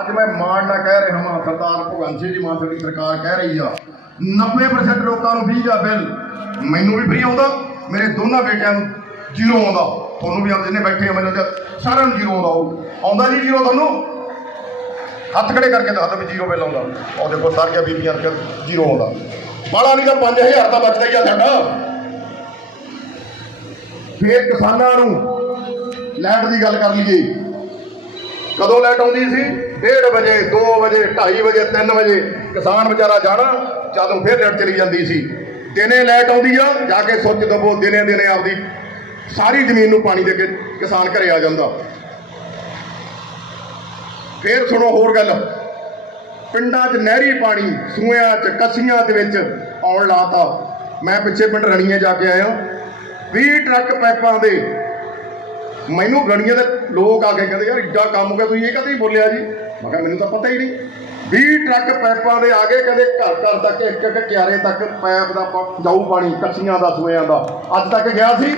ਅੱਜ ਮੈਂ ਮਾਣ ਨਾਲ ਕਹਿ ਰਿਹਾ ਹਾਂ ਸਰਦਾਰ ਭਗਵੰਤ ਸਿੰਘ ਜੀ ਮਾਨ ਸਾਡੀ ਸਰਕਾਰ ਕਹਿ ਰਹੀ ਆ 90% ਲੋਕਾਂ ਨੂੰ ਫ੍ਰੀ ਆ ਬਿੱਲ। ਮੈਨੂੰ ਵੀ ਫ੍ਰੀ ਆਉਂਦਾ, ਮੇਰੇ ਦੋਨਾਂ ਬੇਟਿਆਂ ਨੂੰ ਜ਼ੀਰੋ ਆਉਂਦਾ। ਤੁਹਾਨੂੰ ਵੀ ਆਉਂਦੇ ਨੇ, ਬੈਠੇ ਮੈਨੂੰ ਤੇ ਸਾਰਿਆਂ ਨੂੰ ਜ਼ੀਰੋ ਆਉਂਦਾ ਹੋਊ। ਆਉਂਦਾ ਜੀ ਜ਼ੀਰੋ ਤੁਹਾਨੂੰ? ਹੱਥ ਖੜੇ ਕਰਕੇ ਦੱਸ ਦਿਓ ਵੀ ਜ਼ੀਰੋ ਬਿੱਲ ਆਉਂਦਾ। ਉਹ ਦੇਖੋ, ਸਾਰੀਆਂ ਬੀਬੀਆਂ ਨੂੰ ਜ਼ੀਰੋ ਆਉਂਦਾ। ਬਾਲਾ ਨਹੀਂ ਤਾਂ 5000 ਤਾਂ ਬਚਦਾ ਹੀ ਆ ਸਾਡਾ। ਫੇਰ ਕਿਸਾਨਾਂ ਨੂੰ ਲੈਟ ਦੀ ਗੱਲ ਕਰ ਲਈਏ। ਕਦੋਂ ਲੈਟ ਆਉਂਦੀ ਸੀ? ਡੇਢ ਵਜੇ 2 ਵਜੇ 2:30 ਵਜੇ 3 ਵਜੇ ਕਿਸਾਨ ਵਿਚਾਰਾ ਜਾਣਾ, ਜਦੋਂ ਫਿਰ ਲਾਈਟ ਚਲੀ ਜਾਂਦੀ ਸੀ। ਦਿਨੇ ਲਾਈਟ ਆਉਂਦੀ ਆ, ਜਾ ਕੇ ਸੁੱਚ ਦਬੋ, ਦਿਨੇ ਦਿਨੇ ਆਪਦੀ ਸਾਰੀ ਜ਼ਮੀਨ ਨੂੰ ਪਾਣੀ ਦੇ ਕੇ ਕਿਸਾਨ ਘਰੇ ਆ ਜਾਂਦਾ। ਫੇਰ ਸੁਣੋ ਹੋਰ ਗੱਲ। ਪਿੰਡਾਂ 'ਚ ਨਹਿਰੀ ਪਾਣੀ ਸੂਇਆਂ 'ਚ, ਕੱਸੀਆਂ ਦੇ ਵਿੱਚ ਆਉਣ ਲਾਤਾ। ਮੈਂ ਪਿੱਛੇ ਪਿੰਡ ਰਣੀਆਂ ਜਾ ਕੇ ਆਇਆ। 20 ਟਰੱਕ ਪਾਈਪਾਂ ਦੇ। ਮੈਨੂੰ ਗਣੀਆਂ ਦੇ ਲੋਕ ਆ ਕੇ ਕਹਿੰਦੇ, ਯਾਰ ਇੱਡਾ ਕੰਮ ਹੋ ਗਿਆ, ਤੁਸੀਂ ਇਹ ਕਦੇ ਬੋਲਿਆ ਜੀ? ਮੈਂ ਕਿਹਾ, ਮੈਨੂੰ ਤਾਂ ਪਤਾ ਹੀ ਨਹੀਂ। 20 ਟਰੱਕ ਪੈਪਾਂ ਦੇ ਆ ਗਏ ਕਹਿੰਦੇ ਘਰ ਘਰ ਤੱਕ, ਇੱਕ ਇੱਕ ਕਿਆਰੇ ਤੱਕ ਪੈਪ ਦਾ ਜਾਊ ਪਾਣੀ, ਕੱਚੀਆਂ ਦਾ, ਸੂਇਆਂ ਦਾ। ਅੱਜ ਤੱਕ ਗਿਆ ਸੀ।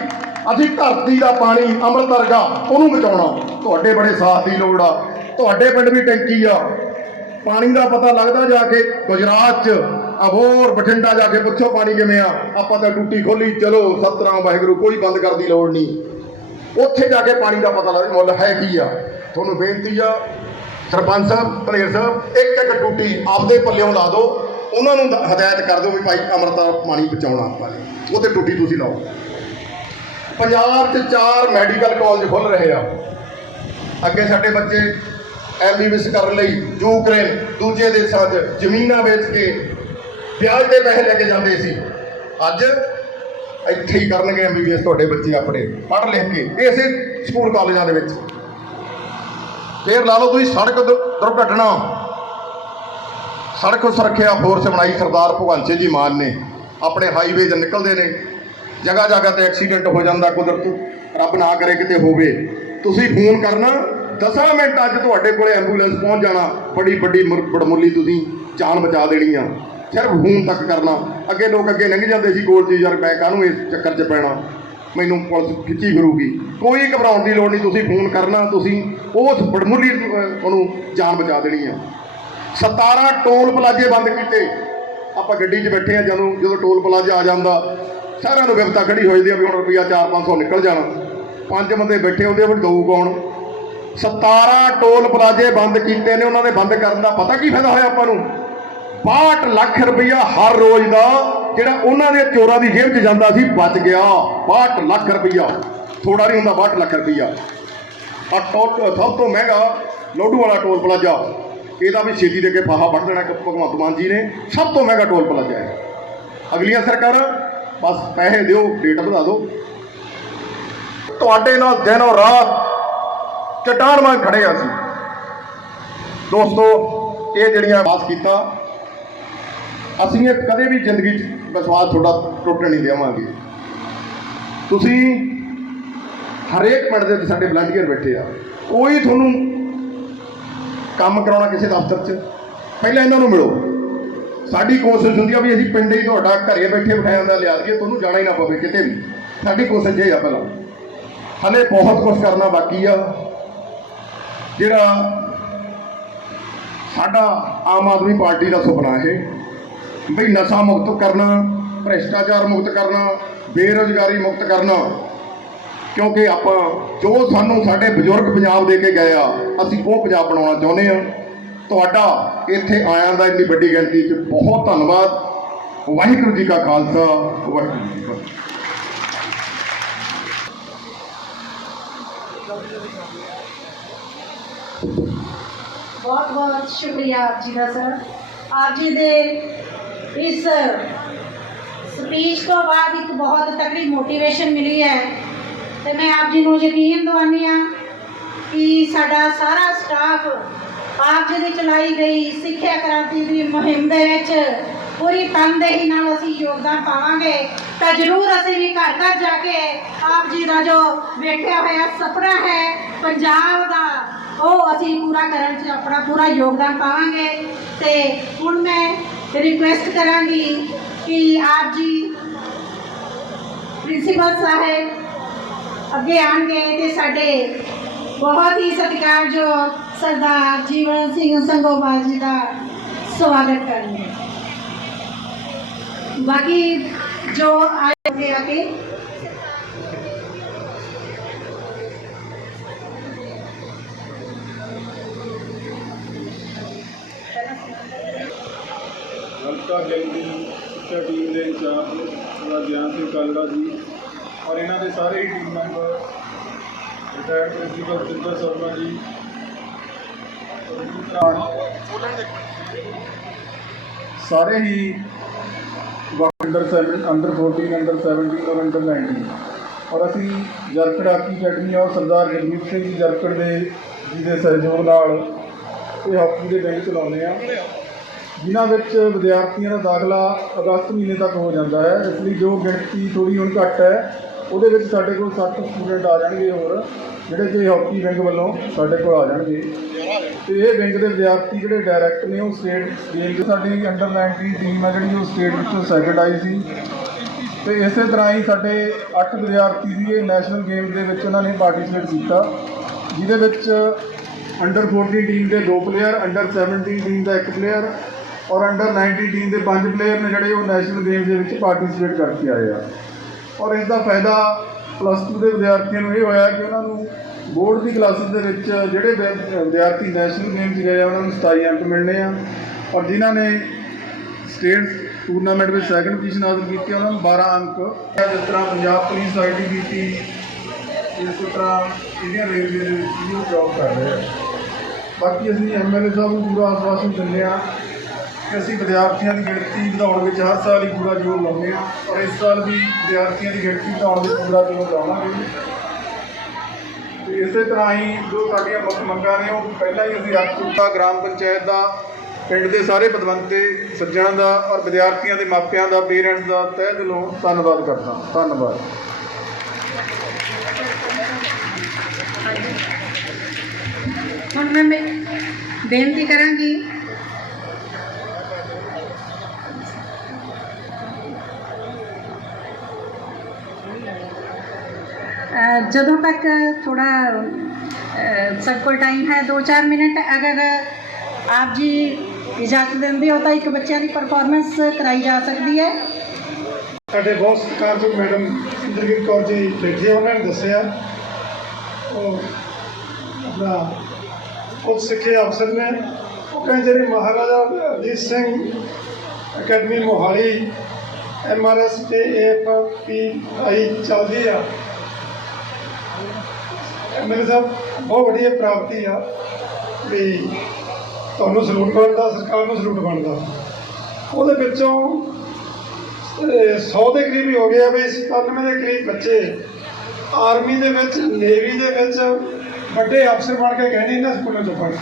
ਅਸੀਂ ਧਰਤੀ ਦਾ ਪਾਣੀ ਅੰਮ੍ਰਿਤ ਵਰਗਾ ਉਹਨੂੰ ਬਚਾਉਣਾ। ਤੁਹਾਡੇ ਬੜੇ ਸਾਥ ਦੀ ਲੋੜ ਆ। ਤੁਹਾਡੇ ਪਿੰਡ ਵੀ ਟੈਂਕੀ ਆ। ਪਾਣੀ ਦਾ ਪਤਾ ਲੱਗਦਾ ਜਾ ਕੇ ਗੁਜਰਾਤ ਚ ਅਬੋਰ ਬਠਿੰਡਾ ਜਾ ਕੇ ਪੁੱਛੋ ਪਾਣੀ ਕਿਵੇਂ ਆ। ਆਪਾਂ ਤਾਂ ਟੂਟੀ ਖੋਲੀ, ਚਲੋ, ਸਤਨਾਮ ਵਾਹਿਗੁਰੂ, ਕੋਈ ਬੰਦ ਕਰਨ ਦੀ ਲੋੜ ਨਹੀਂ। ਉੱਥੇ ਜਾ ਕੇ ਪਾਣੀ ਦਾ ਪਤਾ ਲੱਗਦਾ ਮੁੱਲ ਹੈ ਕੀ ਆ। ਤੁਹਾਨੂੰ ਬੇਨਤੀ ਆ ਸਰਪੰਚ ਸਾਹਿਬ ਪਲੇਰ ਸਾਹਿਬ, ਇੱਕ ਇੱਕ ਟੂਟੀ ਆਪਦੇ ਪੱਲਿਓਂ ਲਾ ਦਿਓ। ਉਹਨਾਂ ਨੂੰ ਹਦਾਇਤ ਕਰ ਦਿਓ ਵੀ ਭਾਈ ਅੰਮ੍ਰਿਤਾ ਪਾਣੀ ਬਚਾਉਣਾ ਆਪਾਂ ਨੇ ਉਹਤੇ ਟੂਟੀ ਤੁਸੀਂ ਲਾਓ। ਪੰਜਾਬ 'ਚ ਚਾਰ ਮੈਡੀਕਲ ਕਾਲਜ ਖੁੱਲ ਰਹੇ ਆ। ਅੱਗੇ ਸਾਡੇ ਬੱਚੇ ਐਮਬੀਬੀਐਸ ਕਰਨ ਲਈ ਯੂਕਰੇਨ, ਦੂਜੇ ਦੇਸ਼ਾਂ 'ਚ ਜ਼ਮੀਨਾਂ ਵੇਚ ਕੇ ਵਿਆਜ ਦੇ ਪੈਸੇ ਲੈ ਕੇ ਜਾਂਦੇ ਸੀ। ਅੱਜ ਇੱਥੇ ਹੀ ਕਰਨਗੇ ਐਮਬੀਬੀਐਸ ਤੁਹਾਡੇ ਬੱਚੇ ਆਪਣੇ, ਪੜ੍ਹ ਲਿਖ ਕੇ, ਇਸੇ ਸਕੂਲ ਕਾਲਜਾਂ ਦੇ ਵਿੱਚ। ਫੇਰ ਲਾ ਲਓ ਤੁਸੀਂ ਸੜਕ ਦੁ- ਦੁਰਘਟਨਾ ਸੜਕ ਸੁਰੱਖਿਆ ਫੋਰਸ ਬਣਾਈ ਸਰਦਾਰ ਭਗਵੰਤ ਸਿੰਘ ਜੀ ਮਾਨ ਨੇ। ਆਪਣੇ ਹਾਈਵੇ 'ਤੇ ਨਿਕਲਦੇ ਨੇ। ਜਗ੍ਹਾ ਜਗ੍ਹਾ ਤੇ ਐਕਸੀਡੈਂਟ ਹੋ ਜਾਂਦਾ ਕੁਦਰਤ ਰੱਬ ਨਾ ਕਰੇ ਕਿਤੇ ਹੋਵੇ। ਤੁਸੀਂ ਫੋਨ ਕਰਨਾ। 10 ਮਿੰਟਾਂ ਅੱਜ ਤੁਹਾਡੇ ਕੋਲੇ ਐਂਬੂਲੈਂਸ ਪਹੁੰਚ ਜਾਣਾ। ਬੜੀ ਵੱਡੀ ਮੁਰ- ਬੜਮੁੱਲੀ ਤੁਸੀਂ ਜਾਨ ਬਚਾ ਦੇਣੀ ਆ। ਸਿਰਫ ਫੋਨ ਤੱਕ ਕਰਨਾ। ਅੱਗੇ ਲੋਕ ਅੱਗੇ ਲੰਘ ਜਾਂਦੇ ਸੀ ਕੋਲ ਜੀ ਯਾਰ ਮੈਂ ਕਾਹਨੂੰ ਇਸ ਚੱਕਰ 'ਚ ਪੈਣਾ? ਮੈਨੂੰ ਪੁਲਿਸ ਖਿੱਚੀ ਫਿਰੂਗੀ। ਕੋਈ ਘਬਰਾਉਣ ਦੀ ਲੋੜ ਨਹੀਂ ਤੁਸੀਂ ਫੋਨ ਕਰਨਾ ਤੁਸੀਂ ਉਸ ਬੜਮੁੱਲੀ ਅਹ, ਉਹਨੂੰ ਜਾਨ ਬਚਾ ਦੇਣੀ ਆ। 17 ਟੋਲ ਪਲਾਜ਼ੇ ਬੰਦ ਕੀਤੇ। ਆਪਾਂ ਗੱਡੀ 'ਚ ਬੈਠੇ ਆ ਜਦੋਂ ਜਦੋਂ ਟੋਲ ਪਲਾਜ਼ਾ ਆ ਜਾਂਦਾ ਸਾਰਿਆਂ ਨੂੰ ਵਿਪਤਾ ਖੜੀ ਹੋ ਜਾਂਦੀ ਆ ਵੀ ਹੁਣ ਰੁਪਈਆ 4-500 ਨਿਕਲ ਜਾਣਾ। ਪੰਜ ਬੰਦੇ ਬੈਠੇ ਹੁੰਦੇ ਆ ਵੀ ਦਊ ਕੌਣ? 17 ਟੋਲ ਪਲਾਜ਼ੇ ਬੰਦ ਕੀਤੇ ਨੇ ਉਹਨਾਂ ਦੇ ਬੰਦ ਕਰਨ ਦਾ ਪਤਾ ਕੀ ਫਾਇਦਾ ਹੋਇਆ ਆਪਾਂ ਨੂੰ? 62 ਲੱਖ ਰੁਪਈਆ ਹਰ ਰੋਜ਼ ਦਾ ਜਿਹੜਾ ਉਹਨਾਂ ਦੇ ਚੋਰਾਂ ਦੀ ਜੇਬ 'ਚ ਜਾਂਦਾ ਸੀ, ਬਚ ਗਿਆ। 62 ਲੱਖ ਰੁਪਈਆ। ਥੋੜਾ ਨਹੀਂ ਹੁੰਦਾ 62 ਲੱਖ ਰੁਪਈਆ। ਆ ਟੋਲ, ਸਭ ਤੋਂ ਮਹਿੰਗਾ ਲੋਡੂ ਵਾਲਾ ਟੋਲ ਪਲਾਜ਼ਾ। ਇਹਦਾ ਵੀ ਛੇਤੀ ਦੇ ਕੇ ਫਾਹਾ ਵੱਢ ਦੇਣਾ ਭਗਵੰਤ ਮਾਨ ਜੀ ਨੇ। ਸਭ ਤੋਂ ਮਹਿੰਗਾ ਟੋਲ ਪਲਾਜ਼ਾ ਹੈ। ਅਗਲੀਆਂ ਸਰਕਾਰਾਂ, ਬਸ ਪੈਸੇ ਦਿਓ, ਡੇਟ ਵਧਾ ਦਿਓ। ਤੁਹਾਡੇ ਨਾਲ ਦਿਨ ਔਰ ਰਾਤ ਚਟਾਨ ਵਾਂਗ ਖੜੇ ਆ ਸੀ ਦੋਸਤੋ, ਇਹ ਜਿਹੜੀਆਂ ਬਾਤ ਕੀਤਾ, ਅਸੀਂ ਇਹ ਕਦੇ ਵੀ ਜ਼ਿੰਦਗੀ 'ਚ ਵਿਸ਼ਵਾਸ ਤੁਹਾਡਾ ਟੁੱਟਣ ਨਹੀਂ ਦੇਵਾਂਗੇ। ਤੁਸੀਂ ਹਰੇਕ ਪਿੰਡ ਦੇ ਵਿੱਚ ਸਾਡੇ ਵਲੰਟੀਅਰ ਬੈਠੇ ਆ। ਕੋਈ ਤੁਹਾਨੂੰ ਕੰਮ ਕਰਾਉਣਾ ਕਿਸੇ ਦਫ਼ਤਰ 'ਚ, ਪਹਿਲਾਂ ਇਹਨਾਂ ਨੂੰ ਮਿਲੋ। ਸਾਡੀ ਕੋਸ਼ਿਸ਼ ਹੁੰਦੀ ਆ ਵੀ ਅਸੀਂ ਪਿੰਡੇ ਹੀ ਤੁਹਾਡਾ ਘਰੇ ਬੈਠੇ ਬਿਠਾਇਆ ਹੁੰਦਾ, ਲਿਆ ਦਈਏ, ਤੁਹਾਨੂੰ ਜਾਣਾ ਹੀ ਨਾ ਪਵੇ ਕਿਤੇ ਵੀ। ਸਾਡੀ ਕੋਸ਼ਿਸ਼ ਇਹ ਆ ਪਹਿਲਾਂ। ਹਲੇ ਬਹੁਤ ਕੁਝ ਕਰਨਾ ਬਾਕੀ ਆ। ਜਿਹੜਾ ਸਾਡਾ ਆਮ ਆਦਮੀ ਪਾਰਟੀ ਦਾ ਸੁਪਨਾ ਇਹ। ਬਈ ਨਸ਼ਾ ਮੁਕਤ ਕਰਨਾ, ਭ੍ਰਿਸ਼ਟਾਚਾਰ ਮੁਕਤ ਕਰਨਾ, ਬੇਰੁਜ਼ਗਾਰੀ ਮੁਕਤ ਕਰਨਾ। ਕਿਉਂਕਿ ਆਪਾਂ ਜੋ ਸਾਨੂੰ ਸਾਡੇ ਬਜ਼ੁਰਗ ਪੰਜਾਬ ਦੇ ਕੇ ਗਏ ਆ, ਅਸੀਂ ਉਹ ਪੰਜਾਬ ਬਣਾਉਣਾ ਚਾਹੁੰਦੇ ਆ। ਤੁਹਾਡਾ ਇੱਥੇ ਆਇਆਂ ਦਾ ਇੰਨੀ ਵੱਡੀ ਗਿਣਤੀ 'ਚ ਬਹੁਤ ਧੰਨਵਾਦ। ਵਾਹਿਗੁਰੂ ਜੀ ਕਾ ਖਾਲਸਾ, ਵਾਹਿਗੁਰੂ ਜੀ ਕੀ ਫਤਿਹ। ਬਹੁਤ ਬਹੁਤ ਸ਼ੁਕਰੀਆ ਆਪ ਜੀ ਦਾ, ਸਰ। ਆਪ ਜੀ ਦੇ ਇਸ ਸਪੀਚ ਤੋਂ ਬਾਅਦ ਇੱਕ ਬਹੁਤ ਤਕੜੀ ਮੋਟੀਵੇਸ਼ਨ ਮਿਲੀ ਹੈ। ਤੇ ਮੈਂ ਆਪ ਜੀ ਨੂੰ ਯਕੀਨ ਦਿਵਾਉਂਦੀ ਹਾਂ ਕਿ ਸਾਡਾ ਸਾਰਾ ਸਟਾਫ ਆਪ ਜੀ ਦੀ ਚਲਾਈ ਗਈ ਸਿੱਖਿਆ ਕ੍ਰਾਂਤੀ ਦੀ ਮੁਹਿੰਮ ਦੇ ਵਿੱਚ ਪੂਰੀ ਤਨਦੇਹੀ ਨਾਲ ਅਸੀਂ ਯੋਗਦਾਨ ਪਾਵਾਂਗੇ। ਤਾਂ ਜ਼ਰੂਰ ਅਸੀਂ ਵੀ ਘਰ ਘਰ ਜਾ ਕੇ ਆਪ ਜੀ ਦਾ ਜੋ ਵੇਖਿਆ ਹੋਇਆ ਸੁਪਨਾ ਹੈ, ਪੰਜਾਬ ਦਾ, ਉਹ ਅਸੀਂ ਪੂਰਾ ਕਰਨ 'ਚ ਆਪਣਾ ਪੂਰਾ ਯੋਗਦਾਨ ਪਾਵਾਂਗੇ। ਤੇ ਹੁਣ ਮੈਂ ਰਿਕੁਐਸਟ ਕਰਾਂਗੀ ਕਿ ਆਪ ਜੀ ਪ੍ਰਿੰਸੀਪਲ ਸਾਹਿਬ ਅੱਗੇ ਆਣਗੇ ਤੇ ਸਾਡੇ ਬਹੁਤ ਹੀ ਸਤਿਕਾਰਯੋਗ ਸਰਦਾਰ ਜੀਵਨ ਸਿੰਘ ਸੰਗੋਵਾਲ ਜੀ ਦਾ ਸਵਾਗਤ ਕਰਨਗੇ। ਬਾਕੀ ਜੋ ਆਏ ਹੋਏ ਆ ਕੇ ਹਲਕਾ ਗਿੱਲ ਦੀ ਸਿੱਖਿਆ ਟੀਮ ਦੇ ਇੰਚਾਰਜ ਸਰਦਾਰ ਗਿਆਨ ਸਿੰਘ ਕਾਲੜਾ ਜੀ। ਔਰ ਇਹਨਾਂ ਦੇ ਸਾਰੇ ਹੀ team member retired principal Sinder Sharma ji ਸਾਰੇ ਹੀ ਅੰਡਰ 7 ਅੰਡਰ 14 ਅੰਡਰ 17 ਔਰ ਅੰਡਰ 19 ਔਰ ਅਸੀਂ ਜਰਕੜ ਹਾਕੀ ਅਕੈਡਮੀ ਔਰ ਸਰਦਾਰ ਜਗਮੀਤ ਸਿੰਘ ਜੀ ਜਰਕੜ ਦੇ ਜੀ ਦੇ ਸਹਿਯੋਗ ਨਾਲ ਇਹ ਹਾਕੀ ਦੇ ਬੈਂਚ ਚਲਾਉਂਦੇ ਆ। ਜਿਨ੍ਹਾਂ ਵਿੱਚ ਵਿਦਿਆਰਥੀਆਂ ਦਾ ਦਾਖਲਾ ਅਗਸਤ ਮਹੀਨੇ ਤੱਕ ਹੋ ਜਾਂਦਾ ਹੈ, ਇਸ ਲਈ ਜੋ ਗਿਣਤੀ ਥੋੜੀ ਹੁਣ ਘੱਟ ਹੈ, ਉਹਦੇ ਵਿੱਚ ਸਾਡੇ ਕੋਲ 60 ਸਟੂਡੈਂਟ ਆ ਜਾਣਗੇ ਹੋਰ, ਜਿਹੜੇ ਕਿ ਹਾਕੀ ਵਿੰਗ ਵੱਲੋਂ ਸਾਡੇ ਕੋਲ ਆ ਜਾਣਗੇ। ਤੇ ਇਹ ਵਿੰਗ ਦੇ ਵਿਦਿਆਰਥੀ ਜਿਹੜੇ ਡਾਇਰੈਕਟ ਨੇ, ਉਹ ਸਟੇਟ ਗੇਮ ਦੇ ਸਾਡੀ ਅੰਡਰ 19 ਟੀਮ ਹੈ ਜਿਹੜੀ, ਉਹ ਸਟੇਟ ਵਿੱਚੋਂ ਸੈਕਿੰਡ ਆਈ ਸੀ। ਤੇ ਇਸੇ ਤਰ੍ਹਾਂ ਹੀ ਸਾਡੇ 8 ਵਿਦਿਆਰਥੀ ਸੀ, ਇਹ ਨੈਸ਼ਨਲ ਗੇਮ ਦੇ ਵਿੱਚ ਉਹਨਾਂ ਨੇ ਪਾਰਟਿਸਿਪੇਟ ਕੀਤਾ, ਜਿਹਦੇ ਵਿੱਚ ਅੰਡਰ 14 ਟੀਮ ਦੇ ਦੋ ਪਲੇਅਰ ਅੰਡਰ 17 ਟੀਮ ਦਾ ਇੱਕ ਪਲੇਅਰ ਔਰ ਅੰਡਰ 19 ਟੀਮ ਦੇ ਪੰਜ ਪਲੇਅਰ ਨੇ ਜਿਹੜੇ ਉਹ ਨੈਸ਼ਨਲ ਗੇਮਸ ਦੇ ਵਿੱਚ ਪਾਰਟਿਸਿਪੇਟ ਕਰਕੇ ਆਏ ਆ। ਔਰ ਇਸ ਦਾ ਫਾਇਦਾ ਪਲੱਸ 2 ਦੇ ਵਿਦਿਆਰਥੀਆਂ ਨੂੰ ਇਹ ਹੋਇਆ ਕਿ ਉਹਨਾਂ ਨੂੰ ਬੋਰਡ ਦੀ ਕਲਾਸਿਸ ਦੇ ਵਿੱਚ ਜਿਹੜੇ ਵਿਦ- ਵਿਦਿਆਰਥੀ ਨੈਸ਼ਨਲ ਗੇਮਸ ਗਏ ਆ, ਉਹਨਾਂ ਨੂੰ 27 ਅੰਕ ਮਿਲਣੇ ਆ। ਔਰ ਜਿਨ੍ਹਾਂ ਨੇ ਸਟੇਟ ਟੂਰਨਾਮੈਂਟ ਵਿੱਚ ਸੈਕੰਡ ਪੋਜੀਸ਼ਨ ਹਾਸਲ ਕੀਤੀ ਉਹਨਾਂ ਨੂੰ 12 ਅੰਕ ਜਿਸ ਤਰ੍ਹਾਂ ਪੰਜਾਬ ਪੁਲਿਸ ਆਈਟੀਬੀਪੀ ਇਸ ਤਰ੍ਹਾਂ ਇੰਡੀਅਨ ਰੇਲਵੇ ਦੇ ਵਿੱਚ ਵੀ ਉਹ ਜੌਬ ਕਰ ਰਹੇ ਆ। ਬਾਕੀ ਅਸੀਂ ਐਮਐਲਏ ਸਾਹਿਬ ਨੂੰ ਪੂਰਾ ਆਸ਼ਵਾਸਨ ਦਿੰਦੇ ਆ ਕਿ ਅਸੀਂ ਵਿਦਿਆਰਥੀਆਂ ਦੀ ਗਿਣਤੀ ਵਧਾਉਣ ਵਿੱਚ ਹਰ ਸਾਲ ਹੀ ਪੂਰਾ ਜ਼ੋਰ ਲਾਉਂਦੇ ਹਾਂ। ਔਰ ਇਸ ਸਾਲ ਵੀ ਵਿਦਿਆਰਥੀਆਂ ਦੀ ਗਿਣਤੀ ਵਧਾਉਣ ਵਿੱਚ ਪੂਰਾ ਜ਼ੋਰ ਲਾਵਾਂਗੇ। ਤੇ ਇਸੇ ਤਰ੍ਹਾਂ ਹੀ ਜੋ ਸਾਡੀਆਂ ਮੁੱਖ ਮੰਗਾਂ ਨੇ, ਉਹ ਪਹਿਲਾਂ ਹੀ ਅਸੀਂ ਰੱਖ ਚੁੱਕਾ ਗ੍ਰਾਮ ਪੰਚਾਇਤ ਦਾ, ਪਿੰਡ ਦੇ ਸਾਰੇ ਪਤਵੰਤੇ ਸੱਜਣਾਂ ਦਾ ਔਰ ਵਿਦਿਆਰਥੀਆਂ ਦੇ ਮਾਪਿਆਂ ਦਾ, ਪੇਰੈਂਟਸ ਦਾ ਤਹਿ ਦਿਲੋਂ ਧੰਨਵਾਦ ਕਰਦਾ ਧੰਨਵਾਦ। ਹੁਣ ਮੈਂ ਬੇਨਤੀ ਕਰਾਂਗੀ ਜਦੋਂ ਤੱਕ ਥੋੜਾ ਸਭ ਕੋਲ ਟਾਈਮ ਹੈ 2-4 ਮਿੰਟ, ਅਗਰ ਆਪ ਜੀ ਇਜਾਜ਼ਤ ਦਿੰਦੇ ਹੋ ਤਾਂ ਇੱਕ ਬੱਚਿਆਂ ਦੀ ਪਰਫਾਰਮੈਂਸ ਕਰਾਈ ਜਾ ਸਕਦੀ ਹੈ। ਸਾਡੇ ਬਹੁਤ ਸਤਿਕਾਰਯੋਗ ਮੈਡਮ ਇੰਦਰਜੀਤ ਕੌਰ ਜੀ ਬੈਠੇ ਉਹਨਾਂ ਨੇ ਦੱਸਿਆ। ਉਹ ਆਪਣਾ ਉੱਚ ਸਿੱਖਿਆ ਅਫਸਰ ਨੇ। ਉਹ ਕਹਿੰਦੇ ਜਿਹੜੇ ਮਹਾਰਾਜਾ ਅਜੀਤ ਸਿੰਘ ਅਕੈਡਮੀ ਮੋਹਾਲੀ ਐਮਆਰਐਸ ਤੇ ਐਫ ਪੀ ਆਈ ਚੱਲਦੀ ਆ ਮੇਰੇ ਸਾਹਿਬ, ਬਹੁਤ ਵੱਡੀ ਪ੍ਰਾਪਤੀ ਆ ਵੀ ਤੁਹਾਨੂੰ ਸਲੂਟ ਬਣਦਾ, ਸਰਕਾਰ ਨੂੰ ਸਲੂਟ ਬਣਦਾ। ਉਹਦੇ ਵਿੱਚੋਂ 100 ਦੇ ਕਰੀਬ ਹੀ ਹੋ ਗਿਆ ਵੀ 97 ਦੇ ਕਰੀਬ ਬੱਚੇ ਆਰਮੀ ਦੇ ਵਿੱਚ, ਨੇਵੀ ਦੇ ਵਿੱਚ ਵੱਡੇ ਅਫਸਰ ਬਣ ਕੇ ਗਏ ਨੇ ਇਹਨਾਂ ਸਕੂਲਾਂ 'ਚੋਂ ਪੜ੍ਹ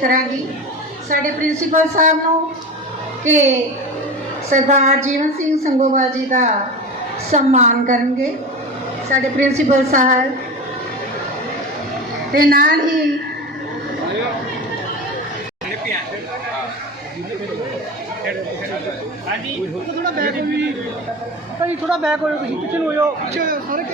ਕਰਾਂਗੀ। ਸਾਡੇ ਪ੍ਰਿੰਸੀਪਲ ਸਾਹਿਬ ਨੂੰ ਕਿ ਸਰਦਾਰ ਜੀਵਨ ਸਿੰਘ ਸੰਗੋਵਾਲ ਜੀ ਦਾ ਸਨਮਾਨ ਕਰਨਗੇ। ਸਾਡੇ ਪ੍ਰਿੰਸੀਪਲ ਸਾਹਿਬ ਤੇ ਨਾਲ ਹੀ ਥੋੜਾ ਬੈਕ ਹੋ ਵੀ ਭਾਈ ਥੋੜਾ ਬੈਕ ਹੋ ਜਾਓ ਤੁਸੀਂ ਪਿੱਛੇ ਨੂੰ ਹੋ ਜਾਓ ਪਿੱਛੇ ਸਾਰੇ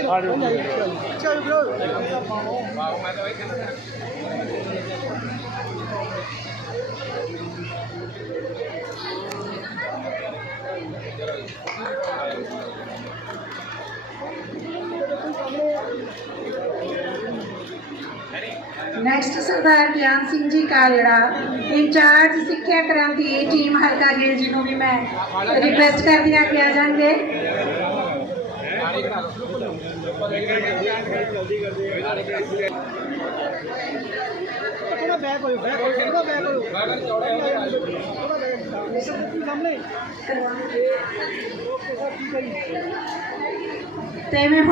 ਨੈਕਸਟ ਸਰਦਾਰ ਗਿਆਨ ਸਿੰਘ ਜੀ ਕਾਲੜਾ, ਇੰਚਾਰਜ ਸਿੱਖਿਆ ਕ੍ਰਾਂਤੀ ਟੀਮ ਹਲਕਾ ਗਿੱਲ ਜੀ ਨੂੰ ਵੀ ਮੈਂ ਰਿਕੁਐਸਟ ਕਰਦੀ ਹਾਂ ਕਿ ਆ ਜਾਣਗੇ। ਥੋੜਾ ਬੈਕ ਹੋ ਜਾਓ ਬੈਕ ਹੋ ਜਾਓ ਥੋੜਾ ਬੈਕ ਹੋ ਜਾਓ ਥੋੜਾ ਬੈਕ ਸਾਹਮਣੇ ਓਕੇ ਸਰ ਠੀਕ ਹੈ ਜੀ ਤੇ ਮੈਂ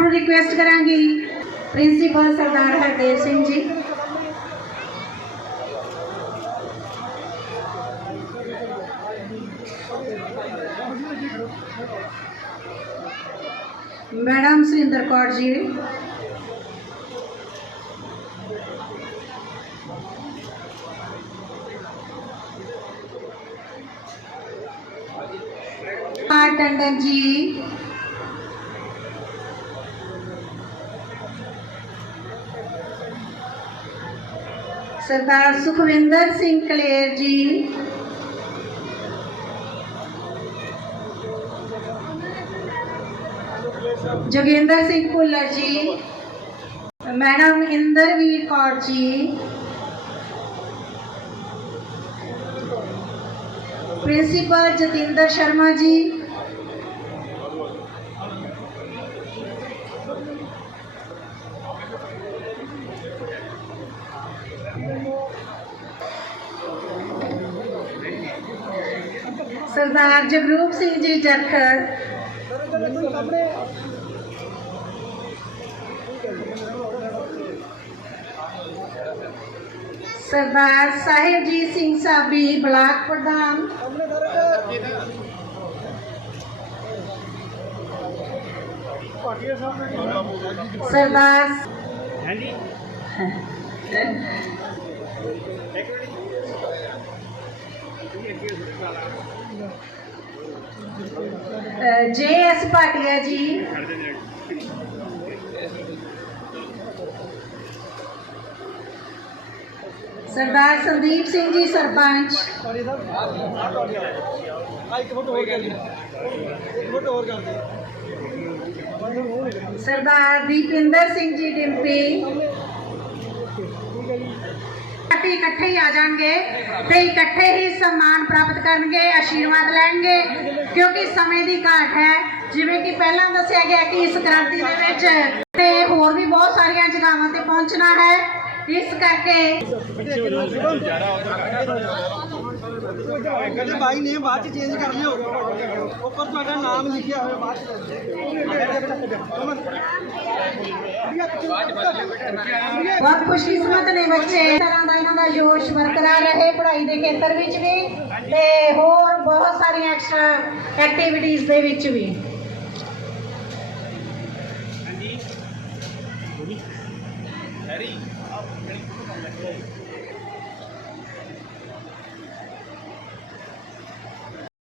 ਹੁਣ ਰਿਕਵੈਸਟ ਕਰਾਂਗੀ ਪ੍ਰਿੰਸੀਪਲ ਸਰਦਾਰ ਹਰਦੇਵ ਸਿੰਘ ਜੀ ਮੈਡਮ ਸੁਰਿੰਦਰ ਕੌਰ ਜੀ ਆਰ ਟੰਡਨ ਜੀ ਸਰਦਾਰ ਸੁਖਵਿੰਦਰ ਸਿੰਘ ਕਲੇਰ ਜੀ ਜੋਗਿੰਦਰ ਸਿੰਘ ਭੁੱਲਰ ਜੀ, ਮੈਡਮ ਇੰਦਰਵੀਰ ਕੌਰ ਜੀ, ਪ੍ਰਿੰਸੀਪਲ ਜਤਿੰਦਰ ਸ਼ਰਮਾ ਜੀ, ਸਰਦਾਰ ਜਗਰੂਪ ਸਿੰਘ ਜੀ ਜਰਖੜ ਸਰਦਾਰ ਸਾਹਿਬਜੀਤ ਸਿੰਘ ਸਾਬੀ ਬਲਾਕ ਪ੍ਰਧਾਨ ਸਰਦਾਰ ਜੇ ਐਸ ਭਾਟੀਆ ਜੀ ਸਰਦਾਰ ਸੰਦੀਪ ਸਿੰਘ ਜੀ ਸਰਪੰਚ। ਸਾਡੀ ਸਾਹਿਬ ਆ ਇੱਕ ਫੋਟੋ ਹੋਰ ਕਰ ਦਿਓ ਇੱਕ ਫੋਟੋ ਹੋਰ ਕਰ ਦਿਓ ਸਰਦਾਰ ਦੀਪਿੰਦਰ ਸਿੰਘ ਜੀ ਡਿੰਪੀ। ਅਸੀਂ ਇਕੱਠੇ ਹੀ ਆ ਜਾਣਗੇ ਤੇ ਇਕੱਠੇ ਹੀ ਸਨਮਾਨ ਪ੍ਰਾਪਤ ਕਰਨਗੇ, ਆਸ਼ੀਰਵਾਦ ਲੈਣਗੇ, ਕਿਉਂਕਿ ਸਮੇਂ ਦੀ ਘਾਟ ਹੈ। ਜਿਵੇਂ ਕਿ ਪਹਿਲਾਂ ਦੱਸਿਆ ਗਿਆ ਕਿ ਇਸ ਕ੍ਰਾਂਤੀ ਦੇ ਵਿੱਚ ਤੇ ਹੋਰ ਵੀ ਬਹੁਤ ਸਾਰੀਆਂ ਜਗ੍ਹਾਵਾਂ ਤੇ ਪਹੁੰਚਣਾ ਹੈ। ਇਸ ਕਰਕੇ ਬਾਈ ਨੇ ਬਾਅਦ ਚ ਚੇਂਜ ਕਰ ਲਿਓ। ਉੱਪਰ ਤੁਹਾਡਾ ਨਾਮ ਲਿਖਿਆ ਹੋਇਆ ਬਾਅਦ ਚ ਬਹੁਤ ਖੁਸ਼ਕਿਸਮਤ ਨੇ ਬੱਚੇ। ਤਰ੍ਹਾਂ ਦਾ ਇਹਨਾਂ ਦਾ ਜੋਸ਼ ਬਰਕਰਾਰ ਰਹੇ ਪੜ੍ਹਾਈ ਦੇ ਖੇਤਰ ਵਿੱਚ ਵੀ ਤੇ ਹੋਰ ਬਹੁਤ ਸਾਰੀਆਂ ਐਕਸਟਰਾ ਐਕਟੀਵਿਟੀਜ਼ ਦੇ ਵਿੱਚ ਵੀ।